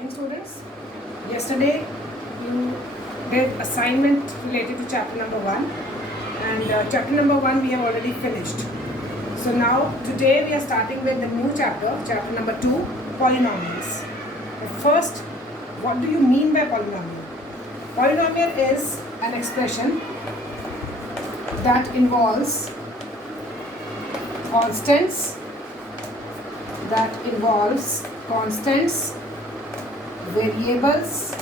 morning, students. Yesterday you did assignment related to chapter number 1, and chapter number 1 we have already finished. So now today we are starting with the new chapter, chapter number 2, polynomials. But first, what do you mean by polynomial? Polynomial is an expression that involves constants, variables,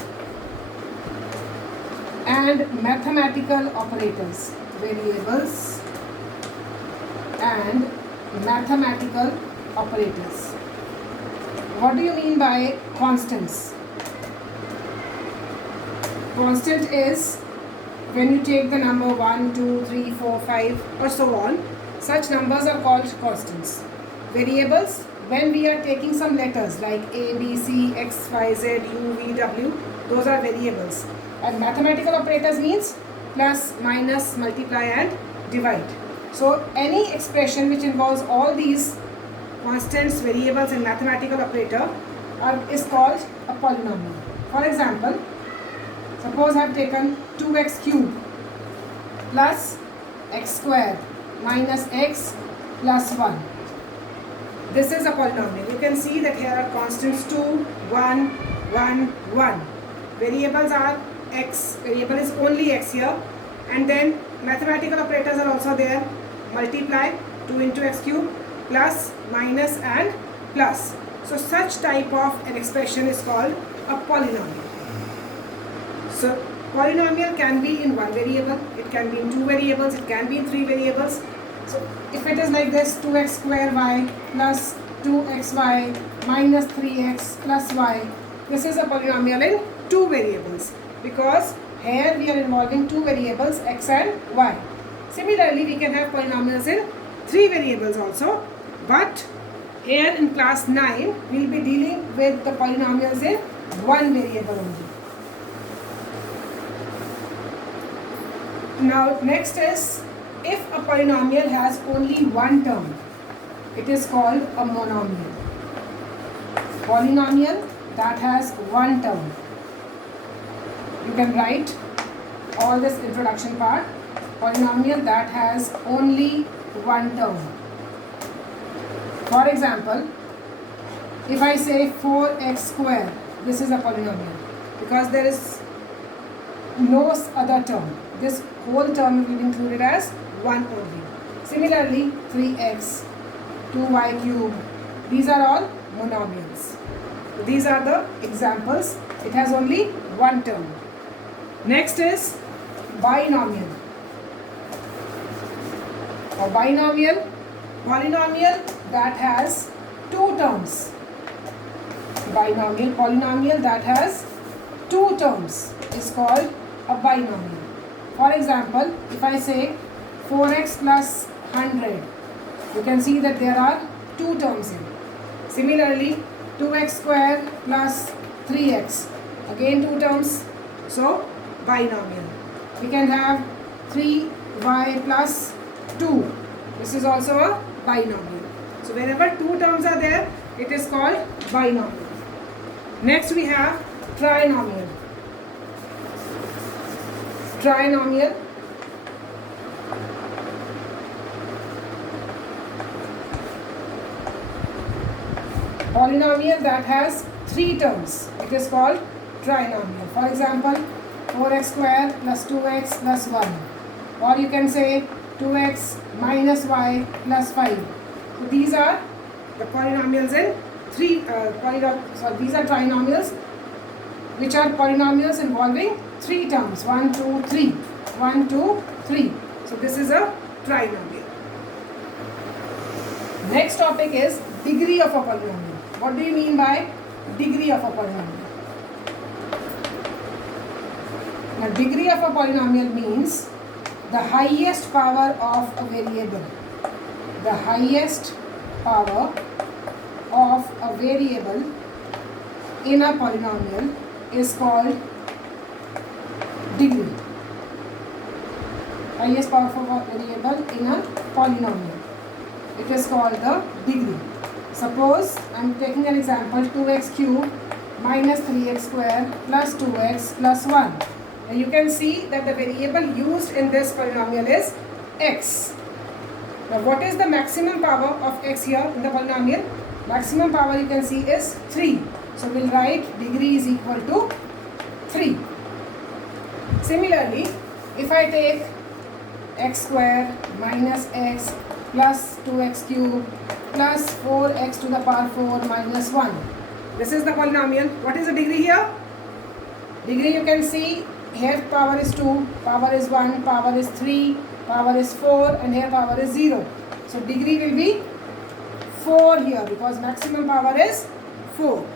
and mathematical operators. Variables and mathematical operators. What do you mean by constants? Constant is when you take the number 1, 2, 3, 4, 5 or so on, such numbers are called constants. Variables, when we are taking some letters like A, B, C, X, Y, Z, U, V, W, those are variables. And mathematical operators means plus, minus, multiply and divide. So any expression which involves all these constants, variables and mathematical operator is called a polynomial. For example, suppose I have taken 2x cube plus x square minus x plus 1. This is a polynomial. You can see that here are constants 2, 1, 1, 1. Variables are x, variable is only x here, and then mathematical operators are also there. Multiply 2 into x cube plus, minus and plus. So such type of an expression is called a polynomial. So polynomial can be in one variable, it can be in two variables, it can be in three variables. So if it is like this, 2x square y plus 2xy minus 3x plus y, this is a polynomial in two variables, because here we are involving two variables x and y. Similarly, we can have polynomials in three variables also, but here in class 9 we will be dealing with the polynomials in one variable only. Now next is, if a polynomial has only one term, it is called a monomial. Polynomial that has one term. You can write all this introduction part. Polynomial that has only one term. For example, if I say 4x square, this is a polynomial because there is no other term. This whole term will be included as 1 only. Similarly, 3x, 2y cube, these are all monomials. These are the examples. It has only one term. Next is binomial. A binomial, polynomial that has two terms. Polynomial that has two terms is called a binomial. For example, if I say 4x plus 100, you can see that there are two terms here. Similarly, 2x square plus 3x, again two terms, so binomial. We can have 3y plus 2, this is also a binomial. So whenever two terms are there, it is called binomial. Next we have trinomial. Polynomial that has three terms, it is called trinomial. For example, 4x square plus 2x plus 1, or you can say 2x minus y plus 5. So these are the polynomials in these are trinomials which are polynomials involving three terms, 1, 2, 3, 1, 2, 3. So this is a trinomial. Next topic is degree of a polynomial. What do you mean by degree of a polynomial? Now, degree of a polynomial means the highest power of a variable. The highest power of a variable in a polynomial is called degree. Highest power of a variable in a polynomial. It is called the degree. Suppose I am taking an example, 2x cube minus 3x square plus 2x plus 1. And you can see that the variable used in this polynomial is x. Now what is the maximum power of x here in the polynomial? Maximum power you can see is 3. So we'll write degree is equal to 3. Similarly, if I take x square minus x plus 2x cube plus 4x to the power 4 minus 1. This is the polynomial. What is the degree here? Degree you can see here power is 2, power is 1, power is 3, power is 4 and here power is 0. So degree will be 4 here because maximum power is 4.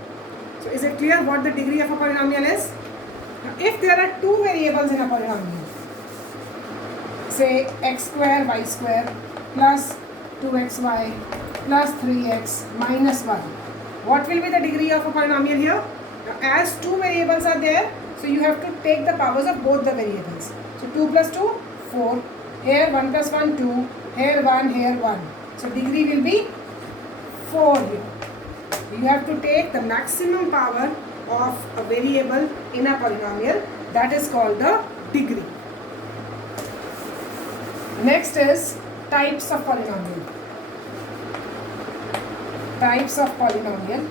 So is it clear what the degree of a polynomial is? Now if there are two variables in a polynomial, say x square y square plus 2xy plus 3x minus 1. What will be the degree of a polynomial here? Now as two variables are there, so you have to take the powers of both the variables. So 2 plus 2, 4. Here 1 plus 1, 2. Here 1, here 1. So degree will be 4 here. You have to take the maximum power of a variable in a polynomial. That is called the degree. Next is types of polynomial. Types of polynomial.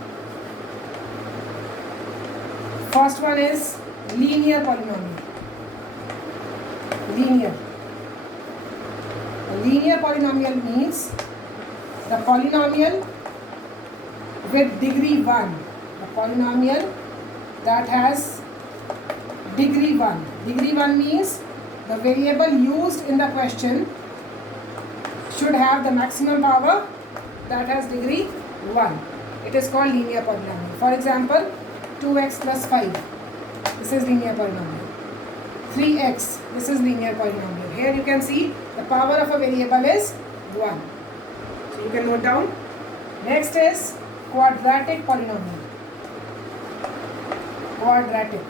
First one is linear polynomial. Linear. A linear polynomial means the polynomial with degree 1. The polynomial that has degree 1. Degree 1 means the variable used in the question should have the maximum power that has degree 1. It is called linear polynomial. For example, 2x plus 5. This is linear polynomial. 3x. This is linear polynomial. Here you can see the power of a variable is 1. So you can note down. Next is quadratic polynomial. Quadratic.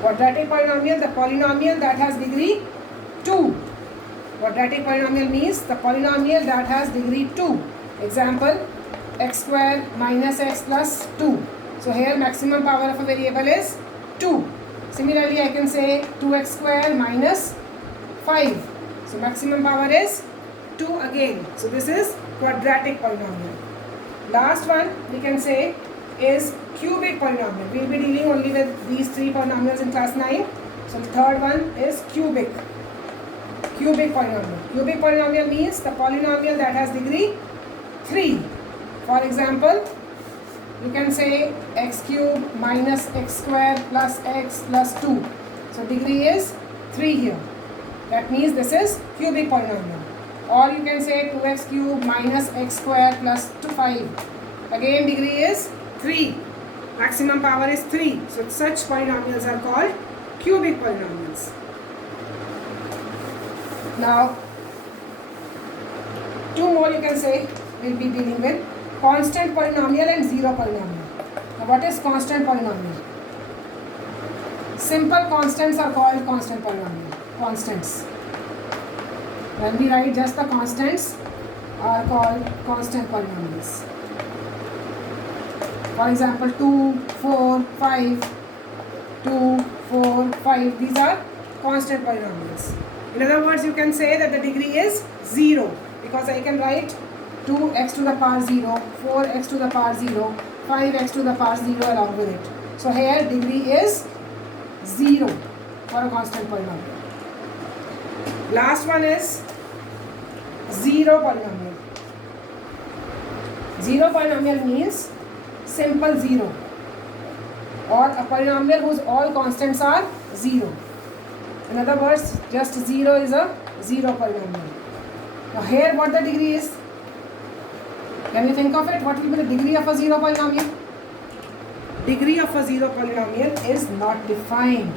Quadratic polynomial, the polynomial that has degree 2. Quadratic polynomial means the polynomial that has degree 2. Example, x square minus x plus 2. So here maximum power of a variable is 2. Similarly, I can say 2x square minus 5. So maximum power is 2 again. So this is quadratic polynomial. Last one we can say is cubic polynomial. We will be dealing only with these three polynomials in class 9. So the third one is cubic. Cubic polynomial. Cubic polynomial means the polynomial that has degree 3. For example, you can say x cube minus x square plus x plus 2. So degree is 3 here. That means this is cubic polynomial. Or you can say 2x cube minus x square plus 5. Again degree is 3. Maximum power is 3. So such polynomials are called cubic polynomials. Now, two more you can say we'll be dealing with. Constant polynomial and zero polynomial. Now what is constant polynomial? Simple constants are called constant polynomial. Constants. When we write just the constants are called constant polynomials. For example, 2, 4, 5, 2, 4, 5. These are constant polynomials. In other words, you can say that the degree is 0 because I can write 2x to the power 0, 4x to the power 0, 5x to the power 0 along with it. So here degree is 0 for a constant polynomial. Last one is zero polynomial. Zero polynomial means simple 0 or a polynomial whose all constants are 0. In other words, just 0 is a zero polynomial. Now here what the degree is? Can you think of it? What will be the degree of a zero polynomial? Degree of a zero polynomial is not defined.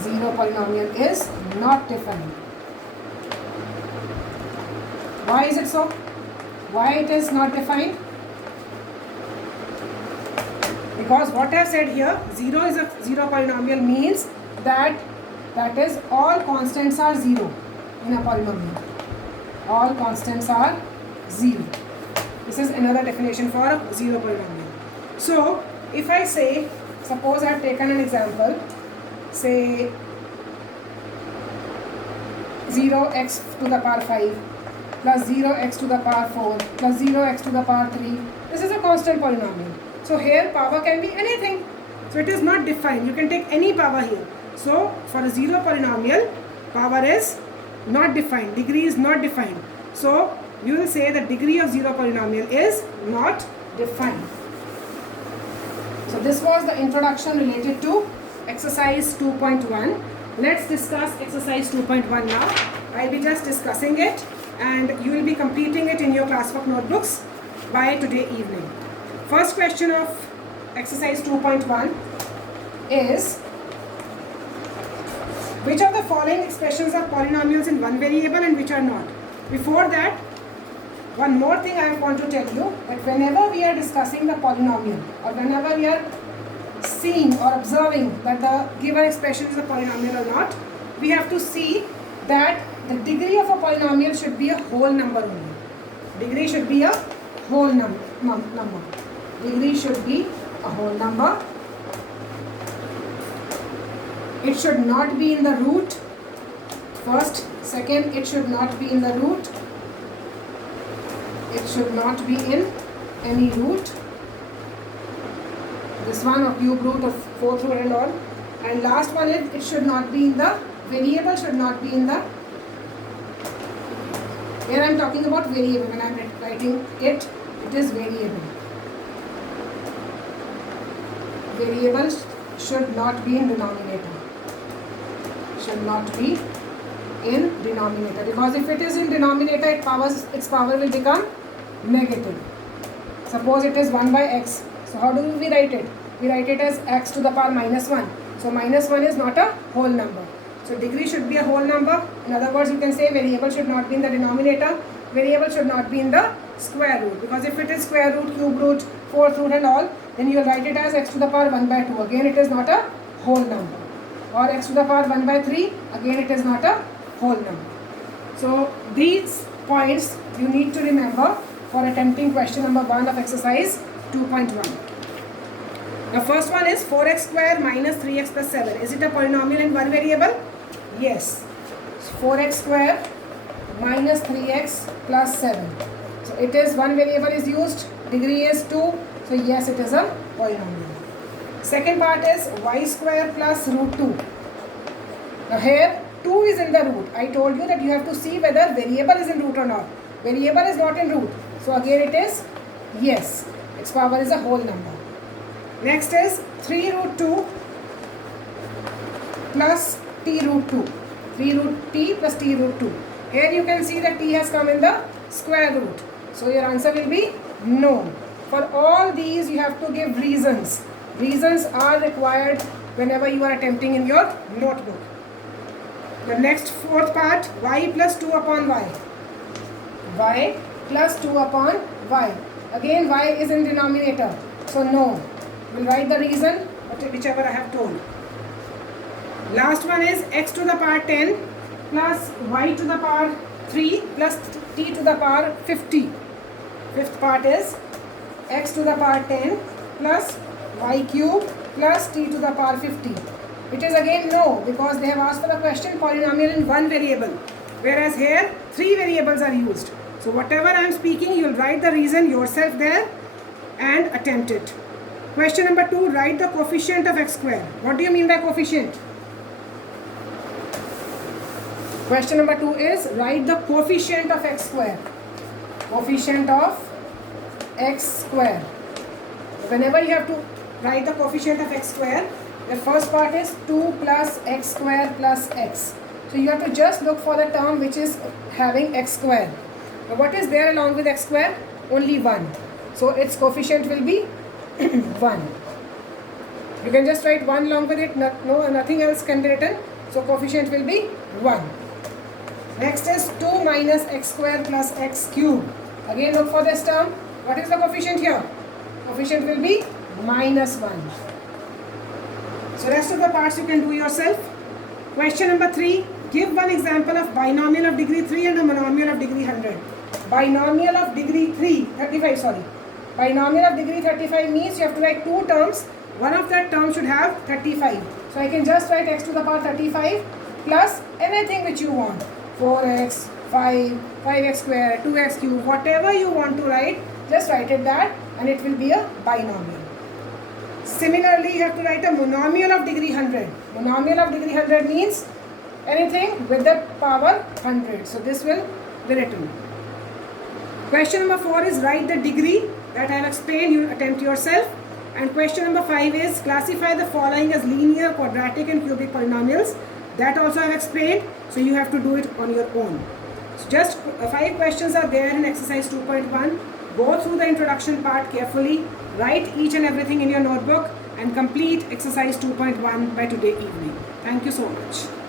Zero polynomial is not defined. Why is it so? Why it is not defined? Because what I have said here, 0 is a zero polynomial means that is all constants are 0 in a polynomial. All constants are 0. This is another definition for a zero polynomial. So if I say, suppose I have taken an example, say 0x to the power 5 plus 0x to the power 4 plus 0x to the power 3. This is a constant polynomial. So here power can be anything. So it is not defined. You can take any power here. So for a zero polynomial, power is not defined. Degree is not defined. So you will say the degree of zero polynomial is not defined. So this was the introduction related to exercise 2.1. Let's discuss exercise 2.1 now. I'll be just discussing it and you will be completing it in your classwork notebooks by today evening. First question of exercise 2.1 is, which of the following expressions are polynomials in one variable and which are not? Before that, one more thing I want to tell you, that whenever we are discussing the polynomial or whenever we are seeing or observing that the given expression is a polynomial or not, we have to see that the degree of a polynomial should be a whole number only. Degree should be a whole number. Degree should be a whole number. It should not be in the root. First. Second, it should not be in the root. It should not be in any root. This one of cube root of fourth root and all. And last one is, it should not be in the variable, should not be in the. Here I am talking about variable. When I am writing it, it is variable. Variables should not be in denominator. Should not be in denominator, because if it is in denominator, its power will become negative. Suppose it is 1 by x. So how do we write it? We write it as x to the power minus 1. So minus 1 is not a whole number. So degree should be a whole number. In other words, you can say variable should not be in the denominator. Variable should not be in the square root. Because if it is square root, cube root, fourth root and all, then you will write it as x to the power 1 by 2. Again, it is not a whole number. Or x to the power 1 by 3. Again, it is not a whole number. So these points you need to remember for attempting question number 1 of exercise 2.1. The first one is 4x square minus 3x plus 7. Is it a polynomial in one variable? Yes. 4x square minus 3x plus 7. So it is one variable is used. Degree is 2. So yes, it is a polynomial. Second part is y square plus root 2. Now here 2 is in the root. I told you that you have to see whether variable is in root or not. Variable is not in root. So again it is yes. Its power is a whole number. Next is 3 root 2 plus t root 2. 3 root t plus t root 2. Here you can see that t has come in the square root. So your answer will be no. For all these you have to give reasons. Reasons are required whenever you are attempting in your notebook. The next fourth part, y plus 2 upon y. Y plus 2 upon y. Again y is in denominator. So no. We'll write the reason, whichever I have told. Last one is x to the power 10 plus y to the power 3 plus t to the power 50. Fifth part is x to the power 10 plus y cube plus t to the power 50. It is again no, because they have asked for the question polynomial in one variable, whereas here 3 variables are used. So whatever I am speaking, you will write the reason yourself there and attempt it. Question number 2, write the coefficient of x square. What do you mean by coefficient? Question number 2 is write the coefficient of x square. Coefficient of x square. Whenever you have to write the coefficient of x square, the first part is 2 plus x square plus x. So you have to just look for the term which is having x square. Now what is there along with x square? Only 1. So its coefficient will be 1. You can just write 1 along with it, nothing else can be written. So coefficient will be 1. Next is 2 minus x square plus x cube. Again look for this term. What is the coefficient here? Coefficient will be minus 1. So rest of the parts you can do yourself. Question number 3. Give one example of binomial of degree 3 and a monomial of degree 100. binomial of degree 35, sorry. Binomial of degree 35 means you have to write two terms. One of that term should have 35. So I can just write x to the power 35 plus anything which you want. 4x, 5, 5x square, 2x cube, whatever you want to write, just write it that and it will be a binomial. Similarly, you have to write a monomial of degree 100. Monomial of degree 100 means anything with the power 100. So this will be written. Question number 4 is write the degree that I have explained. You attempt yourself. And question number 5 is classify the following as linear, quadratic and cubic polynomials. That also I have explained. So you have to do it on your own. So just 5 questions are there in exercise 2.1. Go through the introduction part carefully. Write each and everything in your notebook and complete exercise 2.1 by today evening. Thank you so much.